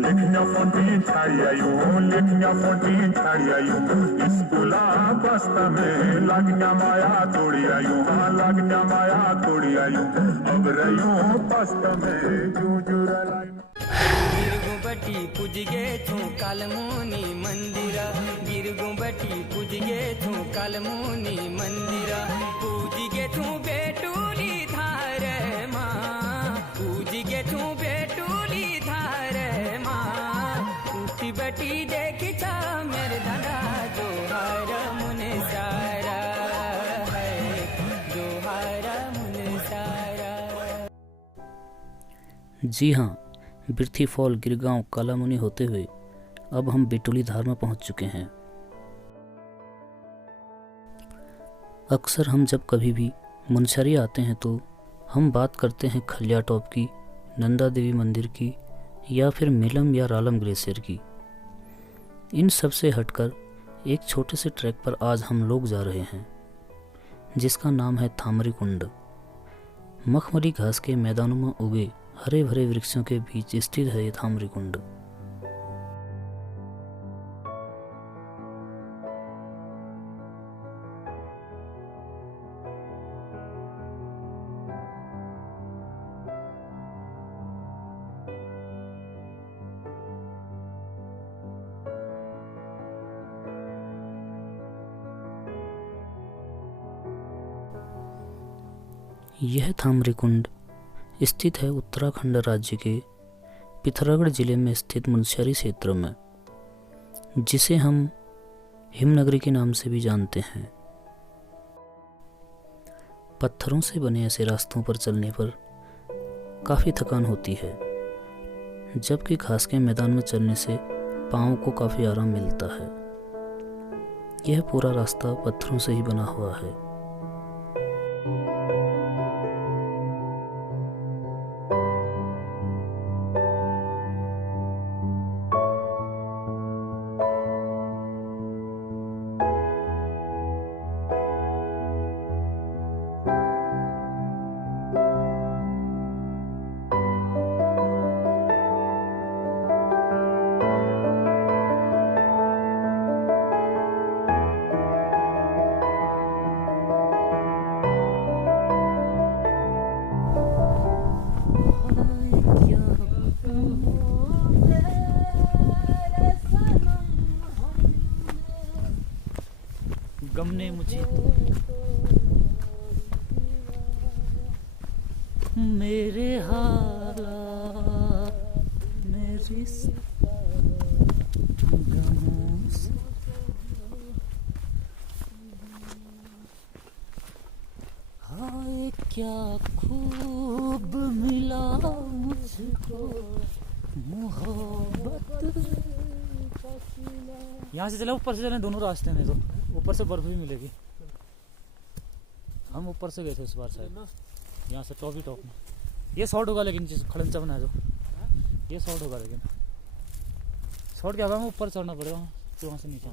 लिखिया फोटी छाड़ी आयूं, लिखिया फोटी छाड़ी आयूं, स्कूला बस्ता में लगना माया तोड़ी आयूं, हाँ लगना माया तोड़ी आयूं, अब रयूं बस्ता में जूझुरा लाई। गिरगुबटी पूजगे तू कालमुनी मंदिरा, गिरगुबटी पूजगे तू कालमुनी मंदिरा, पूजगे तू बेटूली धार माँ, पूजगे तू बेटूली धार माँ, उठी बटी देखी चा मेरे दादा जोहार मुने सारा है, जोहार मुने सारा। जी हाँ, बिर्थी फॉल गिरगांव कालामुनी होते हुए अब हम बेटुली धार में पहुंच चुके हैं। अक्सर हम जब कभी भी मुनस्यारी आते हैं तो हम बात करते हैं खलिया टॉप की, नंदा देवी मंदिर की या फिर मिलम या रालम ग्लेशियर की। इन सब से हटकर एक छोटे से ट्रैक पर आज हम लोग जा रहे हैं जिसका नाम है थामरी कुंड। मखमली घास के मैदानों में उगे हरे भरे वृक्षों के बीच स्थित है ये थामरी कुंड। यह थामरी कुंड स्थित है उत्तराखंड राज्य के पिथौरागढ़ जिले में स्थित मुनस्यारी क्षेत्र में, जिसे हम हिमनगरी के नाम से भी जानते हैं। पत्थरों से बने ऐसे रास्तों पर चलने पर काफ़ी थकान होती है, जबकि घास के मैदान में चलने से पाँव को काफ़ी आराम मिलता है। यह पूरा रास्ता पत्थरों से ही बना हुआ है। गम ने मुझे मेरे हालात मेरी गमों से हाय क्या खूब मिला मुझको मोहब्बत। यहाँ से चले ऊपर से चले, दोनों रास्ते में तो ऊपर से बर्फ भी मिलेगी। हम ऊपर से गए थे इस बार शायद, यहाँ से टॉप ही टॉप में। ये शॉर्ट होगा लेकिन जिस खड़ंचा बना है तो ये शॉर्ट होगा, लेकिन शॉर्ट क्या होगा, हमें ऊपर चढ़ना पड़ेगा तो वहाँ से नीचे।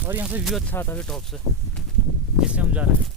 और यहाँ से व्यू अच्छा आता है टॉप से, जिससे हम जा रहे हैं।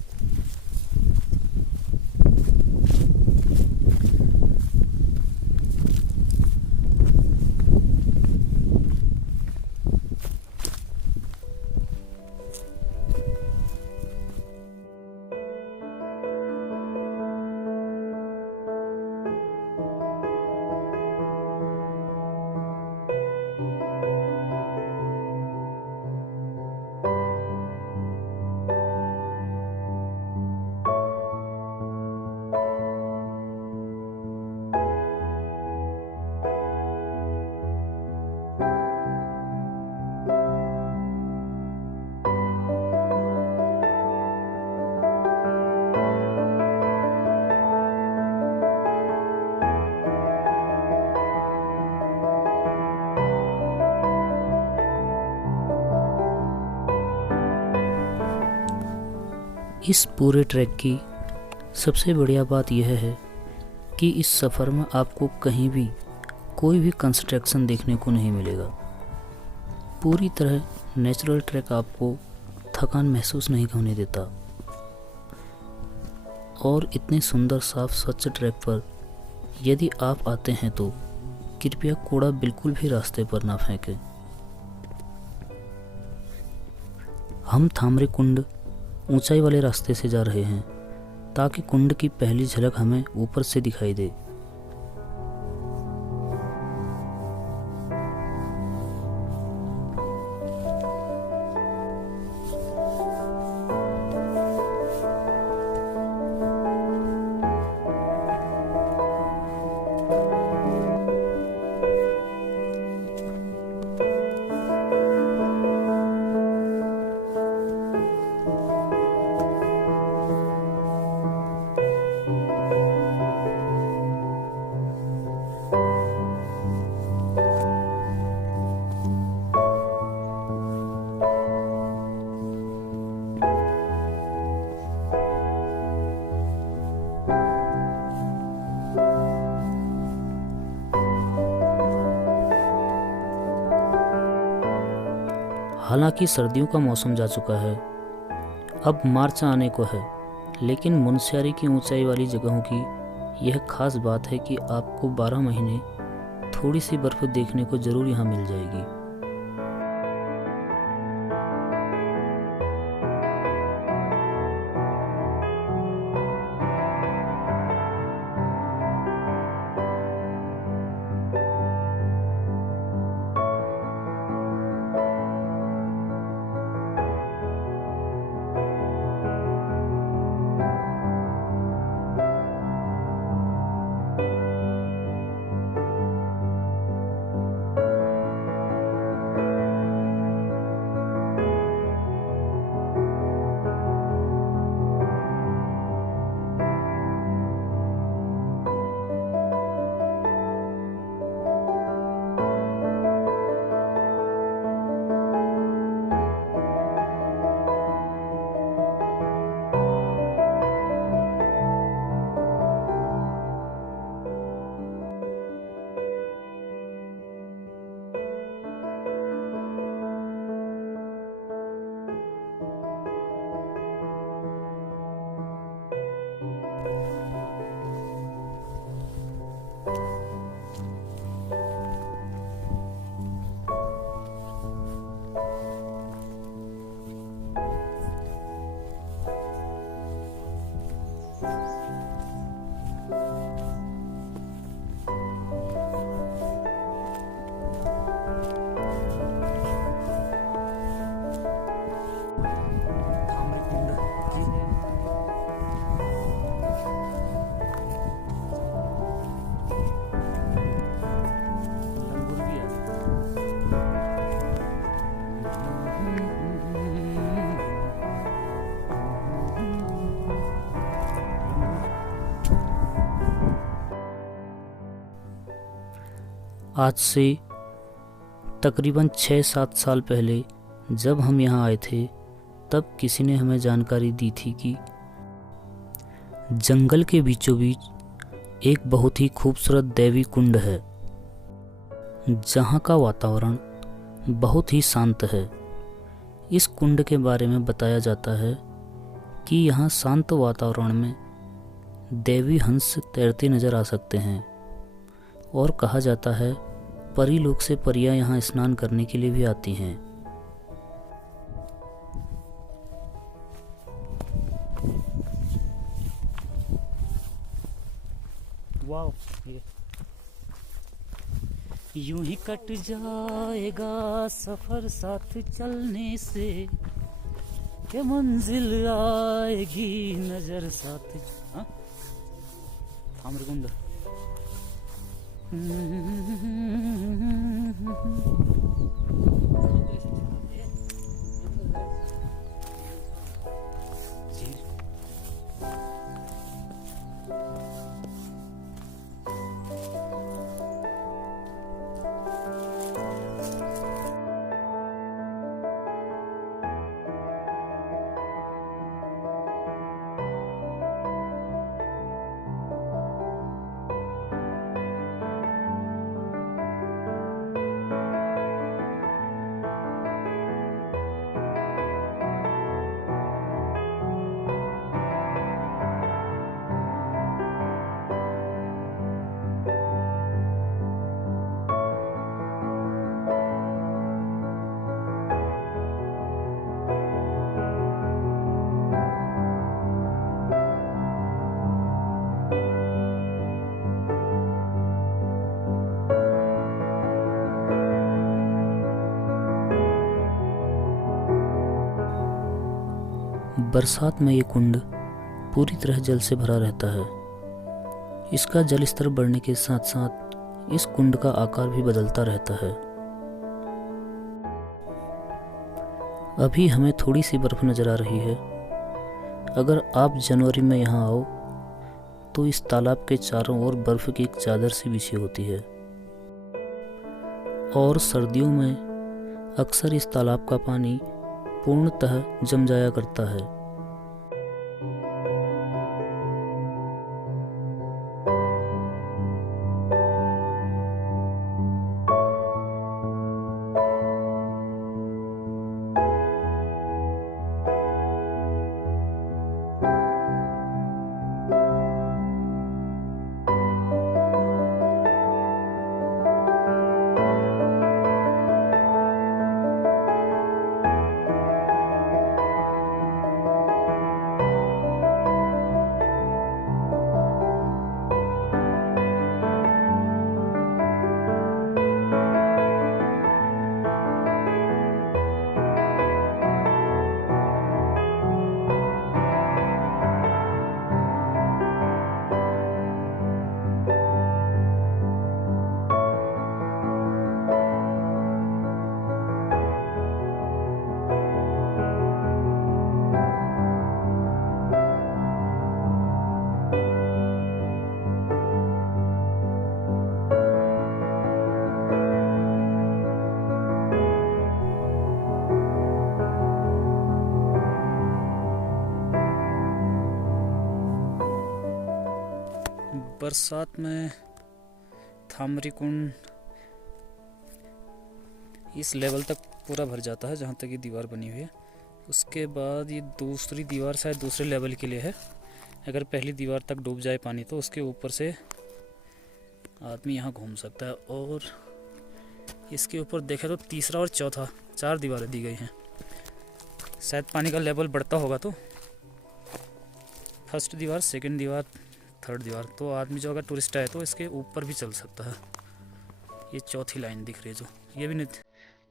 इस पूरे ट्रैक की सबसे बढ़िया बात यह है कि इस सफ़र में आपको कहीं भी कोई भी कंस्ट्रक्शन देखने को नहीं मिलेगा। पूरी तरह नेचुरल ट्रैक आपको थकान महसूस नहीं होने देता। और इतने सुंदर साफ स्वच्छ ट्रैक पर यदि आप आते हैं तो कृपया कूड़ा बिल्कुल भी रास्ते पर ना फेंकें। हम थामरे कुंड ऊंचाई वाले रास्ते से जा रहे हैं ताकि कुंड की पहली झलक हमें ऊपर से दिखाई दे। हालांकि सर्दियों का मौसम जा चुका है, अब मार्च आने को है, लेकिन मुनस्यारी की ऊंचाई वाली जगहों की यह खास बात है कि आपको 12 महीने थोड़ी सी बर्फ़ देखने को ज़रूर यहाँ मिल जाएगी। आज से तकरीबन 6-7 साल पहले जब हम यहाँ आए थे, तब किसी ने हमें जानकारी दी थी कि जंगल के बीचों बीच एक बहुत ही खूबसूरत देवी कुंड है, जहाँ का वातावरण बहुत ही शांत है। इस कुंड के बारे में बताया जाता है कि यहाँ शांत वातावरण में देवी हंस तैरते नज़र आ सकते हैं, और कहा जाता है परी लोक से परियां यहाँ स्नान करने के लिए भी आती हैं। वाह, यूं ही कट जाएगा सफर साथ चलने से, ये मंजिल आएगी नजर साथ। हाँ, थामरकुंड। बरसात में ये कुंड पूरी तरह जल से भरा रहता है। इसका जल स्तर बढ़ने के साथ साथ इस कुंड का आकार भी बदलता रहता है। अभी हमें थोड़ी सी बर्फ नज़र आ रही है। अगर आप जनवरी में यहाँ आओ तो इस तालाब के चारों ओर बर्फ की एक चादर सी बिछी होती है और सर्दियों में अक्सर इस तालाब का पानी पूर्णतः जम जाया करता है। बरसात में थामरी कुंड इस लेवल तक पूरा भर जाता है जहाँ तक ये दीवार बनी हुई है। उसके बाद ये दूसरी दीवार शायद दूसरे लेवल के लिए है। अगर पहली दीवार तक डूब जाए पानी तो उसके ऊपर से आदमी यहाँ घूम सकता है। और इसके ऊपर देखें तो तीसरा और चौथा 4 दीवारें दी गई हैं। शायद पानी का लेवल बढ़ता होगा तो फर्स्ट दीवार, सेकंड दीवार, थर्ड दीवार, तो आदमी जो अगर टूरिस्ट आए तो इसके ऊपर भी चल सकता है। ये चौथी लाइन दिख रही है जो ये भी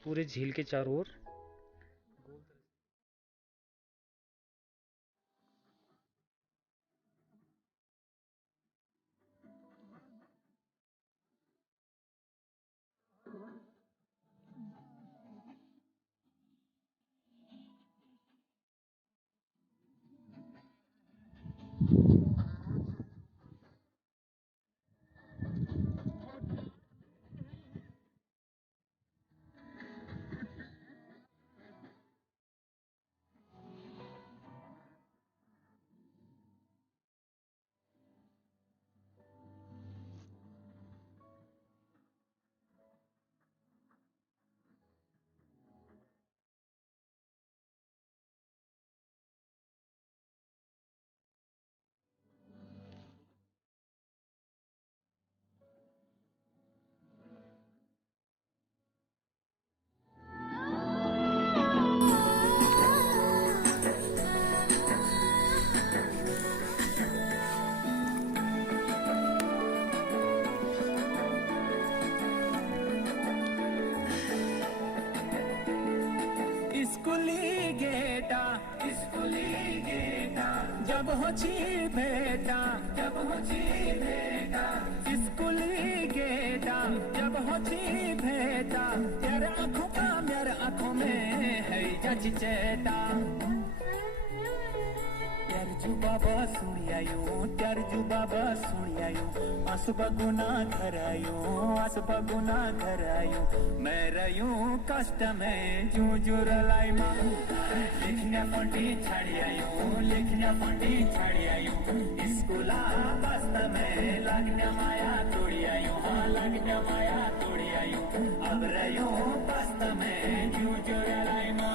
पूरे झील के चारों ओर जब होची बेटा स्कूली गेटा जब होची बेटा तेरे आँखों का मेरे आँखों में है जच चेटा बाबा सुनियायो असबगुना घरायो मैं रयूं कष्ट में जूझ रलाइमा लिखना फंडी छाड़ी आयो स्कूला वास्ता में लगना माया तोड़ी आयो अब रयूं कष्ट में जूझ रलाइमा